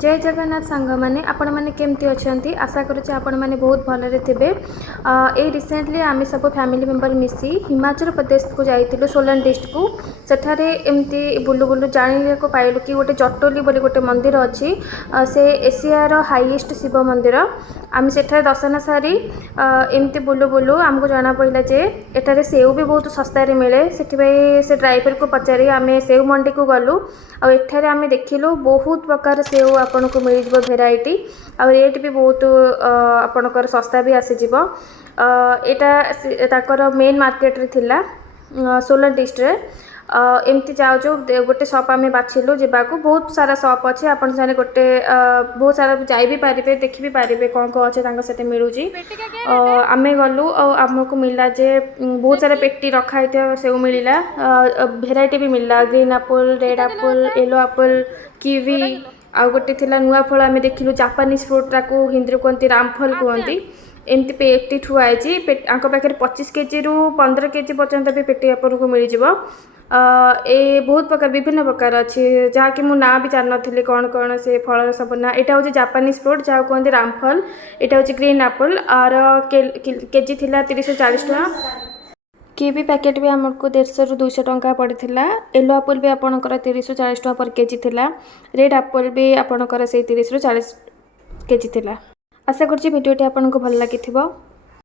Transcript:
जय जगन्नाथ सांग मैंने आपण मैंने केमती अच्छा आशा करुचे आपण मैंने बहुत भलरे थे। ये रिसेंटली आम सब फैमिली मेंबर मिसी हिमाचल प्रदेश को जाइलु सोलन डिस्ट्रिक्ट को सेठारे एमती बुलु बुलु जाने को पाइलु कि गोटे जटोली बोली गोटे मंदिर अच्छी से एशियार हाईएस्ट शिव मंदिर आम सेठारे दर्शन सारी एमती बुलु बुलु आमको जना पड़ा जे एठारे सेव भी बहुत सस्तार मिले से ड्राइवर को पचारि आम सेव मंडी को गलु आठारे आम देखिलु बहुत प्रकार सेव आपन को मिल जाव भेराइटी आ रेट भी बहुत आपणकर सस्ता भी आसीज यहाँ मेन मार्केट रे थिला सोलन डिस्ट्रिक्ट एमती जाऊँ गोटे सप आम बाछिलु जावाक बहुत सारा सप अच्छे आपन से गोटे बहुत सारा जाई भी पारे देखी भी पारे कौन कौन अच्छे से मिलूँ आम गलु आमको मिलला जे बहुत सारा पेटी रखाई से मिलला भेराइटी भी मिलला green Apple red Apple yellow Apple kiwi आउ गोटे थिला नुआ फल आम देखिलु जापानीज फ्रूट ताको हिंदी कहते रामफल कहती एमती पेटी ठुआई पाखे 25 केजी रु 15 केजी पर्यंत भी पेटी आपको मिल ए बहुत प्रकार विभिन्न प्रकार अच्छी जहाँकि मु ना भी जान नी कौन कौन से फल सब ना यहाँ हूँ जापानीज फ्रूट जहाँ कहते रामफल यहाँ हूँ ग्रीन एप्पल आर केजी थिला 340 टका कीवी पैकेट भी आमको 150 रु 200 टंका पड़ता येलो एप्पल भी आपंकर 30 रु 40 टका पर केजी थिला रेड एप्पल भी आपंकर से 30 रु 40 केजी थिला आशा करुँची भिडियोटी आपको भल लगी।